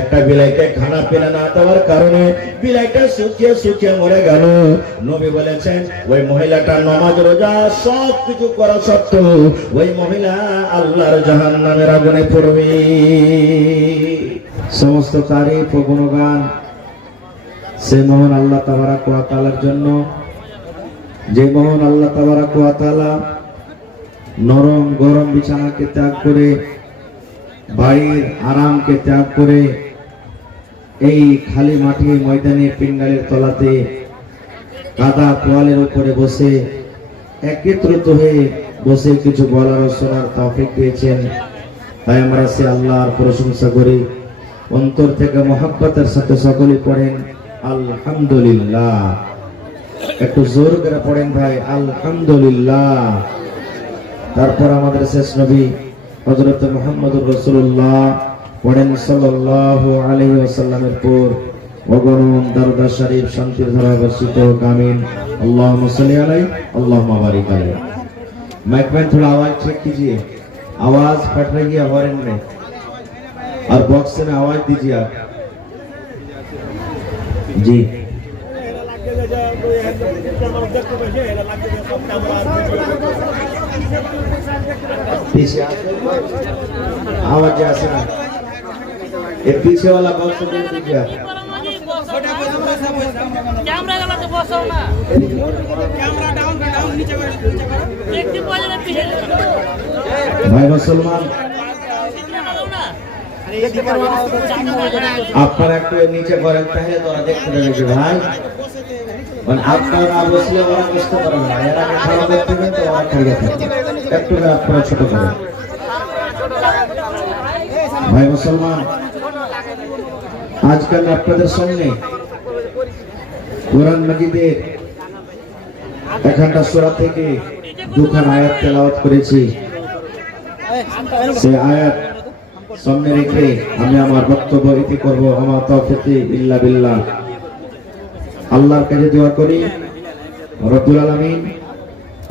একটা বিলাইকে খানা পিনা না দেওয়ার কারণে বিলাইটা শুকিয়ে শুকিয়ে মরে গেল। নবী বলেছেন ওই মহিলাটা নামাজ রোজা সব কিছু করা সত্ত্বেও ওই মহিলা আল্লাহর জাহান্নামের আগুনে পড়বে। সমস্ত তারিফ ও গুণগান সে মহান আল্লাহ তাবারাক ওয়া তাআলার জন্য, যে মহান আল্লাহ তাবারাক ওয়া তাআলা নরম গরম বিছানাকে ত্যাগ করে, বাড়ির আরামকে ত্যাগ করে এই খালি মাঠে ময়দানে পিণ্ডালের তলাতে কাদা তোয়ালের উপরে বসে একত্রিত হয়ে বসে কিছু বলার ও শোনার তৌফিক দিয়েছেন। তাই আমরা সে আল্লাহর প্রশংসা করি। অন্তর থেকে মহব্বতের সাথে সকলে পড়েন আলহামদুলিল্লাহ। একটু জোর করে পড়েন ভাই আলহামদুলিল্লাহ। তারপর আমাদের শেষ নবী হযরত মুহাম্মদুর রাসূলুল্লাহ পড়েন সাল্লাল্লাহু আলাইহি ওয়াসাল্লামের পর অগণন দরুদ শরীফ শান্তির ধারা বর্ষিত হোক আমিন। अल्लाहुम्मा सल्ली अलैहि अल्लाहुम्मा बारिक अलैहि। माइक में थोड़ा आवाज चेक कीजिए, आवाज फट रही है हॉर्न में, और बॉक्स में आवाज दीजिए आप जी। पीछे आवाज ऐसे ना, ये पीछे वाला बॉक्स दे दीजिए आप। कैमरा वाला तो बसो ना, कैमरा डाउन नीचे करो, एक टिप वाले ने पीछे भाई मुसलमान আপনারা একটু नीचे করেন, তাহলে তো দেখতে পাবে যে ভাই মানে আপনারা না বসলে ওরা বুঝতে পারবে না, এরা খারাপ দেখবেন তো ওরা খাইয়ে থাকবে। একটু আপনারা ছোট করেন ভাই মুসলমান। আজকাল আপনাদের সামনে কোরআন মাজিদের একটা সূরা থেকে দুখানা আয়াত তেলাওয়াত করেছি। সেই আয়াত সামনে রেখে আমি আমার বক্তব্য ইতি করব। আমার তাওফীক ইল্লা বিল্লাহ। আল্লাহর কাছে দোয়া করি রব্বুল আলামিন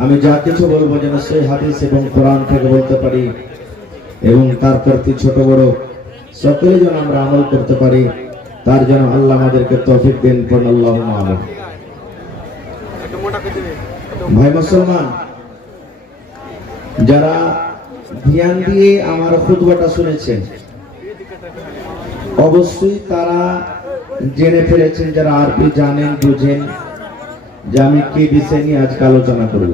আমি যা কিছু বলবো যেন সেই হাদিস এবং কোরআন থেকে বলতে পারি, এবং তার প্রতি ছোট বড় সকলে যেন আমরা আমল করতে পারি, তার জন্য আল্লাহ আমাদেরকে তৌফিক দেন। পড়ুন আল্লাহুম্মা আমিন। ভাই মুসলমান, যারা ধ্যান দিয়ে আমার খুতবাটা শুনেছেন অবশ্যই তারা জেনে ফেলেছেন, যারা আরবি জানেন বুঝেন যে আমি কি বিষয় নিয়ে আজকে আলোচনা করব।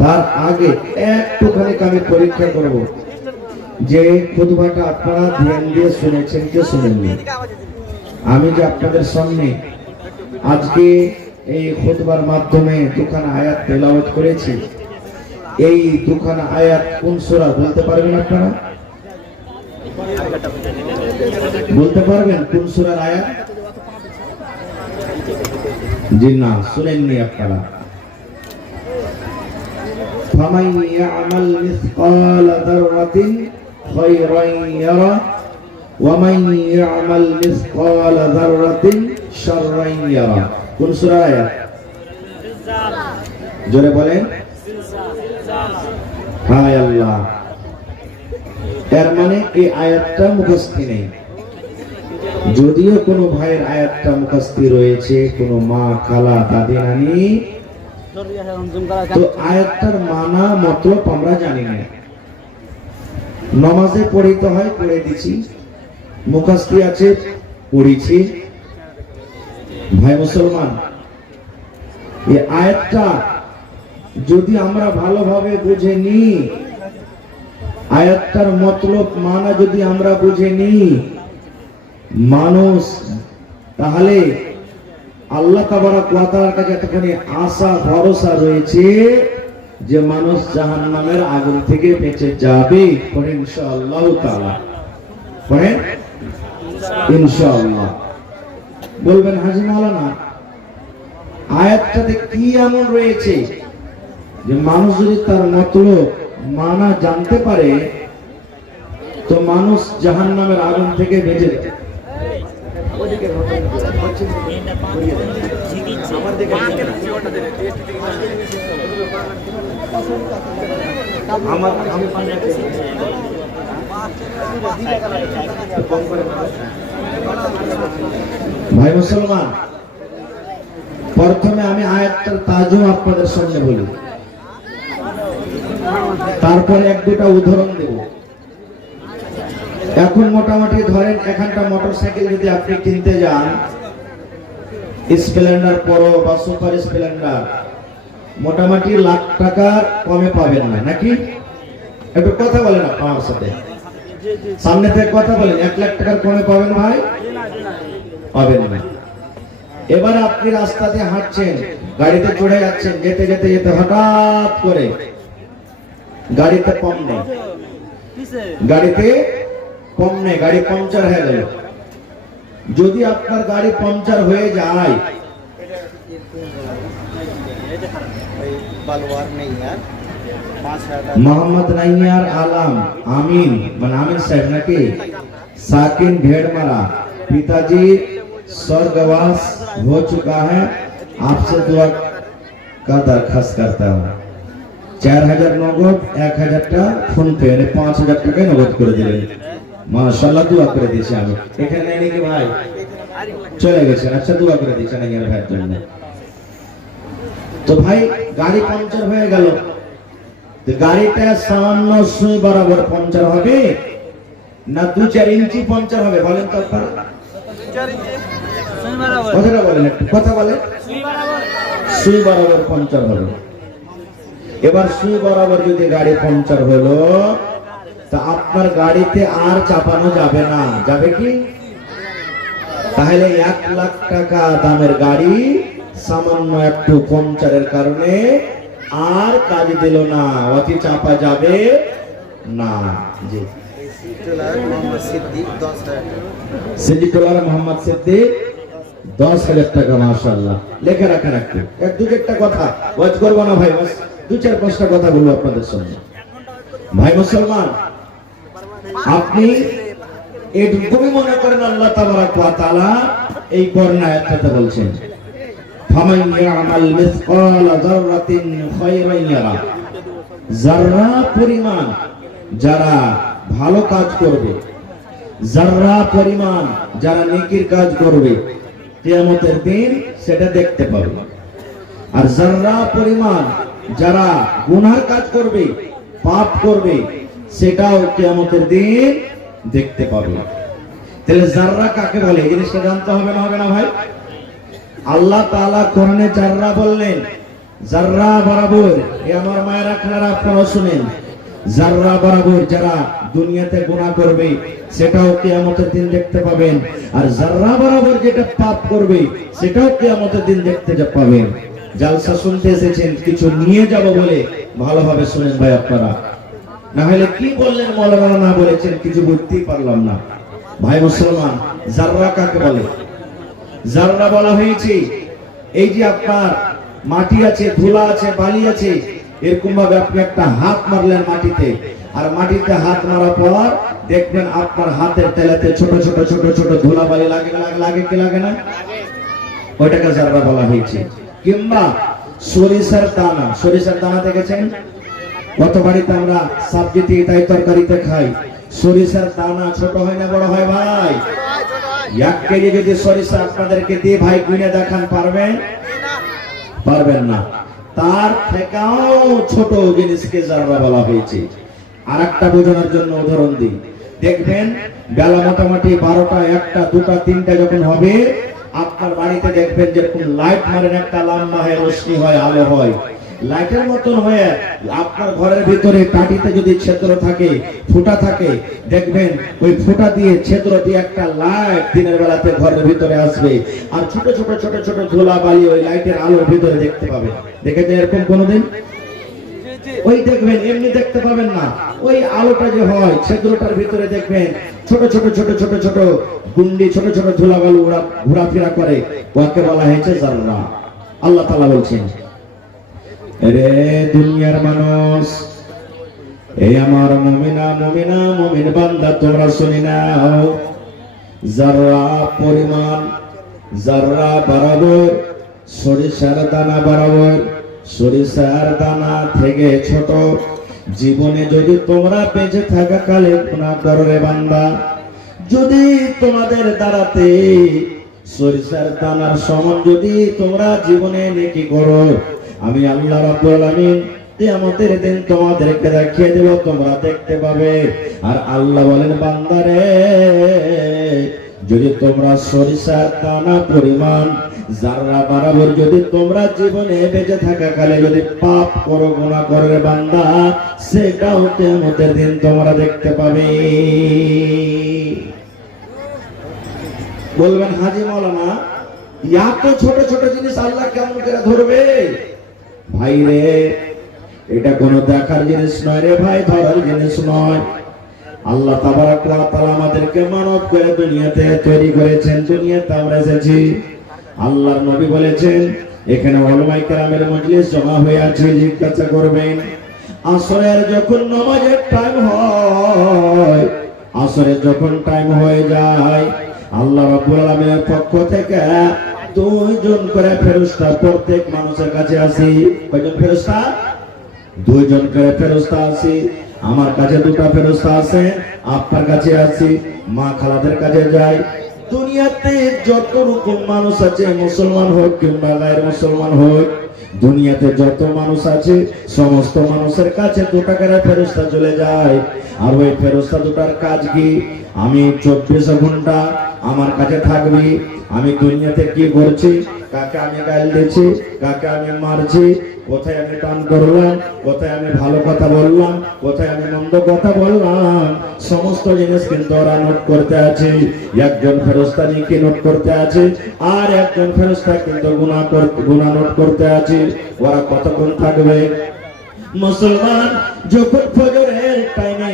তার আগে একটুখানি আমি পরীক্ষা করব যে খুতবাটা আপনারা ধ্যান দিয়ে শুনেছেন কি শুনেননি। আমি যে আপনাদের সামনে আজকে এই খুতবার মাধ্যমে দুখানা আয়াত তেলাওয়াত করেছি, এই দুখানা আয়াত কোন সূরা বলতে পারবেন আপনারা? বলতে পারবেন কোন সূরার আয়াত? জি না, শুনেননি আপনারা। ফামান ইয়ামাল মিসকালা যাররাতিন খায়রান ইয়ারা ওয়া মান ইয়ামাল মিসকালা যাররাতিন শাররান ইয়ারা। কোন সূরার আয়াত? জোরে বলেন। হায় আল্লাহ, এর মানে এই আয়াতটা মুখস্থ নেই। যদিও কোনো ভাইয়ের আয়াতটা মুখস্থ রয়েছে, কোনো মা খালা দাদি নানি, তো আয়াতটার মানা মতলব আমরা জানি না। নামাজে পড়িতে হয় পড়ে দিছি, মুখস্থ আছে পড়িছি। ভাই মুসলমান, এই আয়াতটা যদি আমরা ভালোভাবে বুঝে নি, আয়াতটার মতলব মানা যদি আমরা বুঝে নি মানুষ, তাহলে আল্লাহ তাবারাক ওয়া তাআলার কাছে এতখানি আশা ভরসা রয়েছে যে মানুষ জাহান্নামের আগুন থেকে বেঁচে যাবে। পড়েন ইনশাআল্লাহ তাআলা, পড়েন ইনশাআল্লাহ। বলবেন হাজি মাওলানা আয়াতটাতে কি এমন রয়েছে যে মানুষ যদি তার মতলব মানা জানতে পারে তো মানুষ জাহান্নামের আগুন থেকে বেঁচে যাবে। ভাই মুসলমান, প্রথমে আমি আয়াতটার তার্জুমা আপনাদের সামনে বলি, তারপরে এক দুটা উদাহরণ দেব। এখন মোটামুটি ধরেন এখানটা মোটরসাইকেল যদি আপনি কিনতে যান, স্প্লেন্ডার প্রো বা সুপার স্প্লেন্ডার, মোটামুটি লাখ টাকার কমে পাবেন না, নাকি? একটু কথা বলেন আমার সাথে, সামনে থেকে কথা বলেন। 1 লাখ টাকার কমে পাবেন ভাই? পাবেন না। এবার আপনি রাস্তা দিয়ে হাঁটছেন, গাড়িতে চড়ে যাচ্ছেন, যেতে যেতে যেতে হঠাৎ করে গাড়িতে কম নেই, গাড়ি পাংচার হয়ে গেল। যদি আপনার গাড়ি পাংচার হয়ে যায়, मोहम्मद नैयार आलम आमीन মানে আমিন সাহেব নাকি, साकिन भेड़मारा, पिताजी स्वर्गवास हो चुका है, आपसे दुआ का दरखास्त करता हूँ। 4000 नगद, 1000 টাকা ফোন পে, 5000 টাকা নগদ করে দিলেন। মাশাআল্লাহ, দোয়া করে দিয়েছি আমি। এখানে নেই নাকি ভাই? চলে গেছেন, আচ্ছা দোয়া করে দিয়েছেন আমার ভাইয়ের জন্য। তো ভাই গাড়ি পাংচার হয়ে গেল, গাড়িটা সামান্য সুই বরাবর পাংচার হবে না 2-4 ইঞ্চি পাংচার হবে? বলেন তো আপনারা, কথাটা বলেন, একটু কথা বলেন। সুই বরাবর পাংচার হবে। এবার সুই বরাবর যদি গাড়ি পাংচার হলো, তা আপনার গাড়িতে আর চাপানো যাবে না, যাবে কি? তাহলে 1 লাখ টাকা দামের গাড়ি সামান্য একটু পাংচারের কারণে আর কাজ দিল না, অতি চাপা যাবে না। জি, সিদ্দিকুল্লাহ মোহাম্মদ সিদ্দিক 10,000 টাকা। মাশাআল্লাহ, লেখা রাখেন একটু, এক দুটা কথা ওয়াজ করব না ভাই, বাস 2-4-5টা কথা বলবো আপনাদের সামনে। ভাই মুসলমান, আপনি এটুকুই মনে করেন আল্লাহ তাবারাক ওয়া তাআলা এই কোরআন আয়াতটাতে বলছেন, ফামান ইয়ামাল মিসকালা যাররাতিন খায়রান ইয়ারা, যাররা পরিমাণ যারা ভালো কাজ করবে, যাররা পরিমাণ যারা নেকির কাজ করবে, কিয়ামতের দিন সেটা দেখতে পাবে। আর যাররা পরিমাণ যারা গুনার কাজ করবে, পাপ করবে, সেটাও কিয়ামতের দিন দেখতে পাবে। তাহলে যাররা কাকে বলে এই জিনিসটা জানতে হবে না, হবে না ভাই? আল্লাহ তাআলা কোরআনে যাররা বললেন, যাররা বরাবর, এই আমার মায়েরা খালারা আপনারা শুনেন, যাররা বরাবর যারা দুনিয়াতে গুনাহ করবে সেটাও কিয়ামতের দিন দেখতে পাবেন, আর যাররা বরাবর যেটা পাপ করবে সেটাও কিয়ামতের দিন দেখতে পাবেন। জালসা শুনতে এসেছেন, কিছু নিয়ে যাব বলে ভালোভাবে শুনেন ভাই আপনারা, না হলে কি বললেন মাওলানা না বলেছেন কিছু বুঝতেই পারলাম না। ভাই মুসলমান, যাররা কাকে বলে? যাররা বলা হয়েছে এই যে আপনার মাটি আছে, ধুলা আছে, বালি আছে, এরকম ভাবে আপনি একটা হাত মারলেন মাটিতে, আর মাটিতে হাত মারার পর দেখবেন আপনার হাতের তেলাতে ছোট ছোট ছোট ছোট ধুলা বালি লাগে কি লাগে না? ওইটাকে যাররা বলা হয়েছে। কিংবা সরিষার দানা, সরিষার দানা দেখেছেন? কত বাড়িতে আমরা সবজিতে তাই তরকারিতে খাই, সরিষার দানা ছোট হয় না বড় হয় ভাই? 1 কেজি যদি সরিষা আপনাদেরকে দিয়ে ভাই গুনে দেখান, পারবেন? পারবেন না। তার থেকেও ছোট জিনিসকে যাররা বলা হয়েছে। আরেকটা বোঝানোর জন্য উদাহরণ দিই, দেখবেন বেলা মোটামুটি 12টা, 1টা, 2টা, 3টা যখন হবে, আপনার বাড়িতে দেখবেন যেরকম লাইট মারেন, একটা লম্বা হয়ে রোশনি হয়, আলো হয়, লাইটের মতন হয়ে আপনার ঘরের ভিতরে টাটিতে যদি ছিদ্র থাকে, ফুটা থাকে, দেখবেন ওই ফুটা দিয়ে ছিদ্র দিয়ে একটা লাইট দিনের বেলাতে ঘরের ভিতরে আসবে, আর ছোট ছোট ছোট ছোট ধুলা বালি ওই লাইটের আলোর ভিতরে দেখতে পাবে। দেখেছেন এরকম কোনোদিন? ওই দেখবেন এমনি দেখতে পাবেন না, ওই আলোটা যে হয় ছিদ্রটার ভিতরে দেখবেন ছোট ছোট ছোট ছোট ছোট গুন্ডি, ছোট ছোট ধুলা বালু ঘোরাফেরা করে, ওকে বলা হয়েছে যাররা। আল্লাহ তাআলা বলছেন, রে দুনিয়ার মানুষ, এই আমার মুমিনা মুমিন বান্দা, তোমরা শুনে নাও, যাররা পরিমাণ, যাররা বরাবর, সরিষার দানা বরাবর, সরিষার দানা থেকে ছোট, জীবনে যদি তোমরা বেঁচে থাকাকালে গুনাহ করো রে বান্দা, যদি তোমাদের দ্বারাতে সরিষার দানার সমান যদি তোমরা জীবনে নেকি করো, আমি আল্লাহ রাব্বুল আলামিন কিয়ামতের দিন তোমাদেরকে দেখিয়ে দেব, তোমরা দেখতে পাবে। আর আল্লাহ বলেন, বান্দারে যদি তোমরা সরিষার দানা পরিমাণ যারা বরাবর যদি তোমরা জীবনে বেঁচে থাকাকালে যদি পাপ করো, গুনাহ করো রে বান্দা, সেটাও কিয়ামতের দিন তোমরা দেখতে পাবে। বলবেন, হাজী মাওলানা এত ছোট ছোট জিনিস আল্লাহ কেমন করে ধরবে? ভাই রে, এটা কোনো দেখার জিনিস নয় রে ভাই, ধরার জিনিস নয়। আল্লাহ তাবারাক ওয়া তাআলা আমাদেরকে মানব করে দুনিয়াতে তৈরি করেছেন, দুনিয়াতে আমরা এসেছি। আল্লাহর নবী বলেছেন, এখানে উলামায়ে কেরামের মজলিস জমা হয়ে আছে, জিজ্ঞাসা করবেন আসরের যখন নামাজের টাইম হয়, আসরের যখন টাইম হয়ে যায়, আল্লাহ রাব্বুল আলামিনের পক্ষ থেকে দুইজন করে ফেরেশতা প্রত্যেক মানুষের কাছে আসে। কয়জন ফেরেশতা? দুইজন করে ফেরেশতা আসে। আমার কাছে দুটো ফেরেশতা আছে, আপনার কাছে আছে, মা খালাদের কাছে যায়। দুনিয়াতে যত রকম মানুষ আছে, মুসলমান হোক কিংবা গায়ের মুসলমান হোক, দুনিয়াতে যত মানুষ আছে সমস্ত মানুষের কাছে দুটো করে ফেরেশতা চলে যায়। আর ওই ফেরেশতা দুটার কাজ কি? আমি 24 ঘন্টা আমার কাছে থাকবি, আমি দুনিয়াতে কি করছি, কাকে আমি গাল দিচ্ছি, কাকে আমি মারছি, কোথায় আমি টান করলাম, কোথায় আমি ভালো কথা বললাম, কোথায় আমি মন্দ কথা বললাম, সমস্ত জিনিস কিন্তু ওরা নোট করতে আছে। একজন ফেরেশতা কি নোট করতে আছে, আর একজন ফেরেশতা কিন্তু গুনাহ নোট করতে আছে। ওরা কতক্ষণ থাকবে? মুসলমান যখন ফজরের টাইমে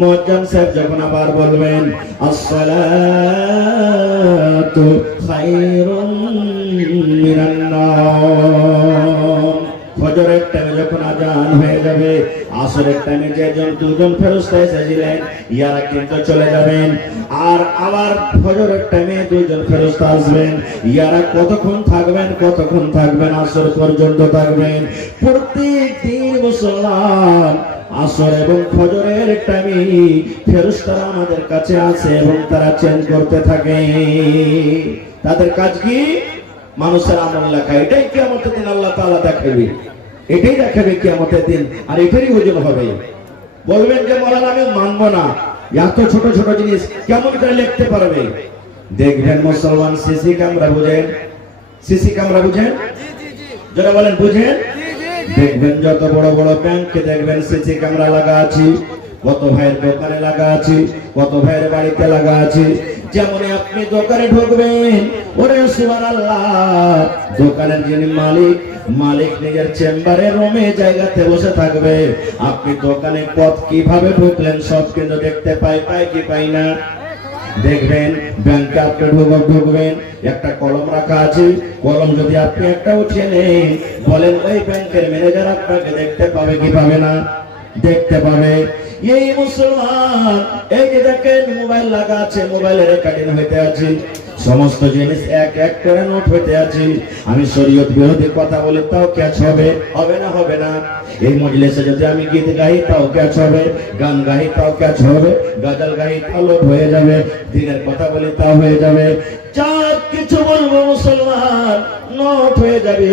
মুয়াজ্জিন সাহেব যখন আবার বলবেন আসসালাতু খায়রুম মিনান নাওম, ফজরের টাইমে যখন আজান হয়ে যাবে, আসরের টাইমে যেজন দুজন ফেরেশতা এসেছিলেন ইয়ারা কিন্তু চলে যাবেন। আর আবার ফজরের টাইমে দুইজন ফেরেশতা আসবেন, ইয়ারা কতক্ষণ থাকবেন? কতক্ষণ থাকবেন? আসর পর্যন্ত থাকবেন। প্রত্যেক দিন মুসলমান আসর এবং ফজরের টাইমে ফেরেশতারা আমাদের কাছে আসে এবং তারা চেঞ্জ করতে থাকে। তাদের কাজ কি? মানুষের আমল লেখা। এটাই কিয়ামতের দিন আল্লাহ তাআলা দেখাবে, এটাই দেখাবে কিয়ামতের দিন, আর এটারই ওজন হবে। বলবেন যে মাওলানা আমি মানবো না, এত ছোট ছোট জিনিস কেমন করে লিখতে পারবে? দেখবেন মুসলমান সিসি ক্যামেরা বুঝেন? সিসি ক্যামেরা বুঝেন? যারা বলেন বুঝেন? দেখবেন যত বড় বড় ব্যাংকে দেখবেন সিসি ক্যামেরা লাগা আছে, কত ভাইয়ের দোকানে লাগা আছে, কত ভাইয়ের বাড়িতে লাগা আছে। যেমন আপনি দোকানে ঢুকবেন, ওরে সুবহানাল্লাহ, দোকানের যিনি মালিক নিজের চেম্বারে রুমে জায়গাতে বসে থাকবে। আপনি দোকানে পথ কিভাবে ঢুকলেন সব কিন্তু দেখতে পাই কি পাই না? দেখবেন ব্যাংকে আপনি ঢুকবেন, একটা কলম রাখা আছে, কলম যদি আপনি একটা উঠিয়ে নেন, বলেন ওই ব্যাংকের ম্যানেজার আপনাকে দেখতে পাবে কি পাবে না? দেখতে পাবে। এই মুসলমান, এই যে দেখেন মোবাইল লাগা আছে, মোবাইলের রেকর্ডিং হইতে আছে, সমস্ত জিনিস এক এক করে নোট হইতে আছে। আমি শরীয়ত বিরোধী কথা বলে তাও ক্যাচ হবে? হবে না? হবে না। এই মজলিসে যদি আমি গীত গাই তাও ক্যাচ হবে, গান গাই তাও ক্যাচ হবে, গজল গাই তাও লোড হয়ে যাবে, দিনের কথা বলি তাও হয়ে যাবে, যা কিছু বলবো মুসলমান নোট হয়ে যাবে।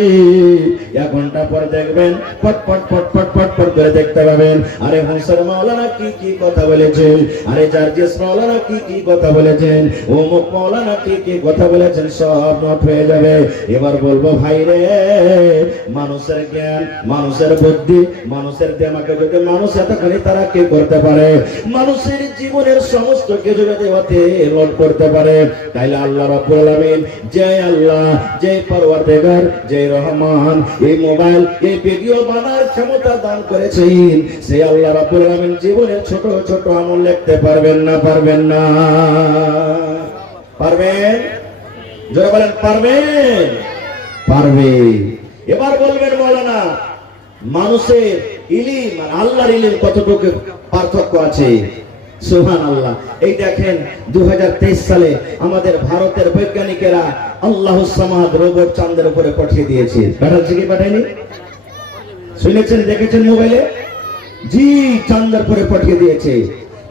1 ঘন্টা পর দেখবেন পট পট পট পট পট পট করে দেখতে পাবেন, আরে হুসাইন মাওলানা কি কথা বলেছেন, আরে জার্জিস মাওলানা কি কথা বলেছেন, অমুক মাওলানা কি কথা বলেছেন, সব নোট হয়ে যাবে। এবার বলবো ভাই রে, মানুষের জ্ঞান, মানুষের বুদ্ধি, মানুষের দিমাগে যদি মানুষ এতখানি তারা কি করতে পারে, মানুষের জীবনের সমস্ত কিছু যদি ওতে নোট করতে পারে, তাইলে আল্লাহ রাব্বুল আলামিন, যে আল্লাহ, যে পরওয়ারদিগার, যে রহমান, এই মোবাইল, এই ভিডিও বানার ক্ষমতা দান করেছেন, সেই আল্লাহ রাব্বুল আলামিন জীবনের ছোট ছোট আমল লিখতে পারবেন না? পারবেন না? পারবেন? যারা বলেন পারবেন? পারবে। এবার বলবেন মাওলানা, মানুষের ইলম আর আল্লাহর ইলম কতটুকু পার্থক্য আছে? সুবহানাল্লাহ। এই দেখেন 2023 সালে আমাদের ভারতের বৈজ্ঞানিকেরা আল্লাহুস সামাদ রোবট চাঁদের উপরে পাঠিয়ে দিয়েছে। পাঠাচ্ছে কি পাঠায়নি? শুনেছেন, দেখেছেন মোবাইলে? জি চাঁদের পরে পাঠিয়ে দিয়েছে।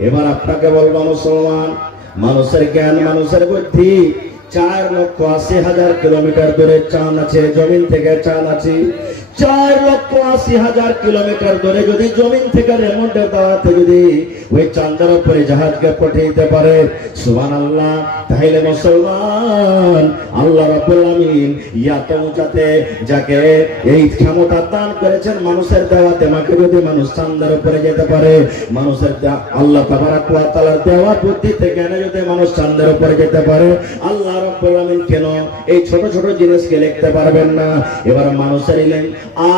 এবার আপনাকে বলবো মুসলমান, মানুষের জ্ঞান, মানুষের বুদ্ধি, 4,80,000 কিলোমিটার দূরে চাঁদ আছে, জমিন থেকে চাঁদ আছে। 4,80,000 কিলোমিটার দূরে যদি জমিন থেকে রিমোটের দ্বারাতে যদি ওই চাঁদের উপরে জাহাজকে পাঠিয়ে দিতে পারে, সুবহানাল্লাহ, তাহলে মুসলমান আল্লাহ রাব্বুল আমিন এত উঁচাতে যাকে এই ক্ষমতা দান করেছেন মানুষের দেওয়া দেমাকে যদি মানুষ চাঁদের উপরে যেতে পারে, মানুষের আল্লাহ তাবারাক ওয়া তাআলার দেওয়া বুদ্ধি থেকে যদি মানুষ চাঁদের উপরে যেতে পারে, আল্লাহ রাব্বুল আমিন কেন এই ছোট ছোট জিনিসকে লিখতে পারবেন না? এবার মানুষের ইলম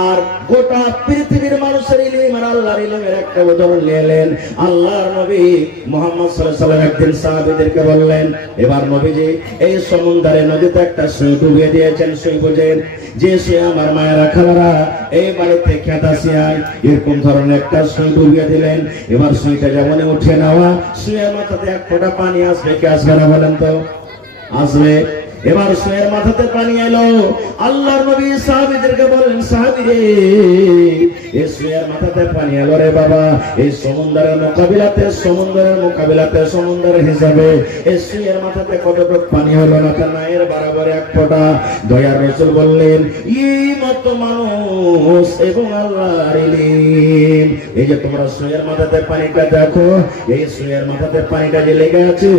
আর গোটা পৃথিবীর মানুষের ইলম আর আল্লাহর ইলমের একটা উদাহরণ নিলেন। আল্লাহর নবী মুহাম্মদ সাল্লাল্লাহু আলাইহি ওয়াসাল্লাম একদিন সাহাবীদেরকে বললেন, এবার নবীজি এই সমুদ্রে নদীতে একটা সুই ডুবিয়ে দিয়েছেন। সুই বুঝেন যে সুই আমার মায়েরা খালারা এই বাড়িতে খেতাসিয়ায় এরকম ধরনের একটা সুই ডুবিয়ে দিলেন। এবার সুইটা যেমন উঠে নেওয়া, সুইয়ের মাথাতে এক ফোঁটা পানি আসবে কি আসবে না বলেন তো? আসবে। এবার সুয়ের মাথাতে পানি এলো। আল্লাহর নবী সাহাবীদেরকে বললেন, সাহাবীরে এই সুয়ের মাথাতে পানি এলো রে বাবা, এই সমুদ্রের মোকাবিলাতে সমুদ্রের হিসাবে এই সুয়ের মাথাতে কতটুকু পানি হলো না? তার নায়ের বরাবর এক ফোঁটা। দয়ার রাসূল বললেন, এই মত মানুষ এবং আল্লাহর ইলম, এই যে তোমরা সুয়ের মাথাতে পানিটা দেখো, এই সুয়ের মাথাতে পানিটা যে লেগে আছে,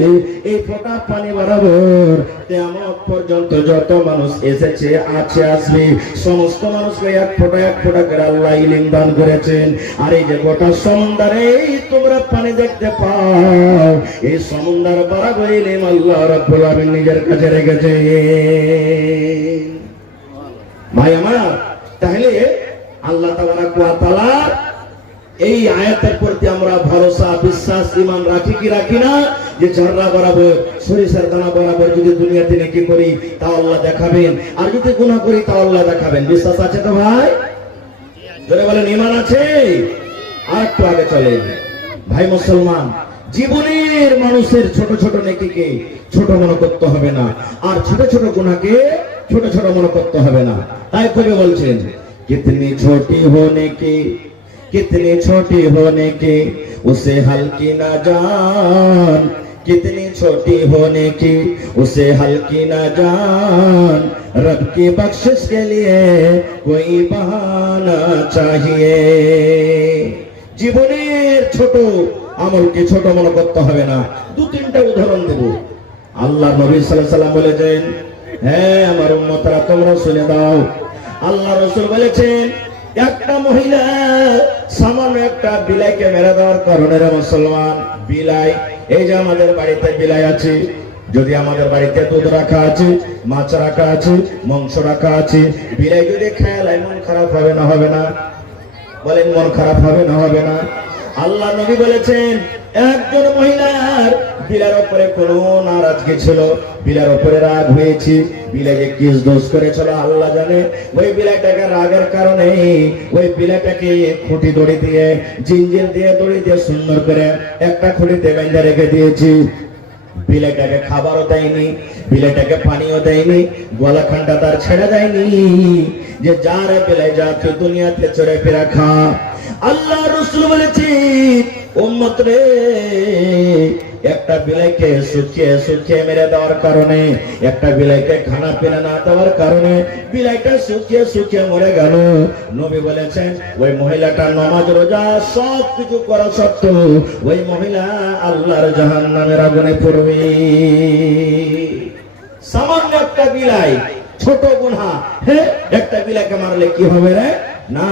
এই ফোঁটা পানি বরাবর কিয়ামত পর্যন্ত যত মানুষ এসেছে আছে আসবে, সমস্ত মানুষকে এক ফোঁটা করে আল্লাহ ইলম দান করেছেন। আর এই যে গোটা সমুদ্রে তোমরা পানি দেখতে পাও, এই সমুদ্র বরাবর ইলম আল্লাহ রাব্বুল আমিন নিজের কাছে রেখেছে। ভাই আমার, তাহলে আল্লাহ তাবারাক ওয়া তাআলা এই আয়াতের প্রতি আমরা ভরসা, বিশ্বাস, ঈমান রাখি কি রাখি না? যে ঝরনা বরাবর, সরিষার দানা বরাবর যদি দুনিয়াতে নেকি করি তা আল্লাহ দেখাবেন, আর যদি গুনাহ করি তা আল্লাহ দেখাবেন। বিশ্বাস আছে তো ভাই? জোরে বলেন, ঈমান আছে? আর একটু আগে চলে ভাই মুসলমান, জীবনের মানুষের ছোট ছোট নেকিকে ছোট মনে করতে হবে না, আর ছোট ছোট গুনাহকে ছোট ছোট মনে করতে হবে না। তাই কবি বলছেন, কিতনি ছোটি হোনে কি, कितनी छोटी होने की उसे हल्की न जान, कितनी छोटी होने की उसे हल्की न जान, रब की बख्शिश के लिए कोई बहाना चाहिए। জীবনের ছোট আমলকে ছোট মনে করতে হবে না। দু তিনটা উদাহরণ দেব। আল্লাহ নবী সাল্লাল্লাহু আলাইহি ওয়াসাল্লাম বলেছেন, হ্যাঁ আমার উম্মতরা তোমরা শুনে দাও, আল্লাহ রাসূল বলেছেন, একটা মহিলা সামান্য একটা বিলাইকে মেরে দেওয়ার কারণে রে মুসলমান, বিলাই, এই যে আমাদের বাড়িতে বিলাই আছে, যদি আমাদের বাড়িতে দুধ রাখা আছে, মাছ রাখা আছে, মাংস রাখা আছে, বিলাই যদি খেয়াল মন খারাপ হবে না? হবে না? বলেন, মন খারাপ হবে না? হবে না? আল্লাহ নবী বলেছেন, একজন মহিলার বিলার উপরে কোনো নারাজগি ছিল, বিলার উপরে রাগ হয়েছে, বিলাই যে কিস দোষ করেছিল আল্লাহ জানে। ওই বিলাইটাকে রাগের কারণে ওই বিলাইটাকে খুঁটি দড়ি দিয়ে, জিঞ্জির দিয়ে, দড়ি দিয়ে সুন্দর করে একটা খুঁটিতে বেঁধে রেখে দিয়েছি। বিলাইটাকে খাবারও দেয়নি, বিলাইটাকে পানিও দেয়নি, গলাখানটা তার ছেড়ে দেয়নি যে যার বিলাই যা তুই দুনিয়াতে চড়ে ফেরা খা। আল্লাহ রাসূল বলেছেন, উম্মত রে, একটা বিলাইকে শুকিয়ে মেরে দেওয়ার কারণে, একটা বিলাইকে খানা পিনা না দেওয়ার কারণে বিলাইটা শুকিয়ে মরে গেল। নবী বলেছেন, ওই মহিলাটা নামাজ রোজা সব কিছু করা সত্ত্বেও ওই মহিলা আল্লাহর জাহান্নামের আগুনে পড়বে। সামান্য একটা বিলাই, ছোট গুনাহ, হ্যাঁ, একটা বিলাইকে মারলে কি হবে রে? না,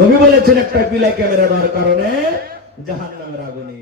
নবী বলেছেন একটা বিলাইকে মেরে দেওয়ার কারণে জাহান্নামের আগুনে।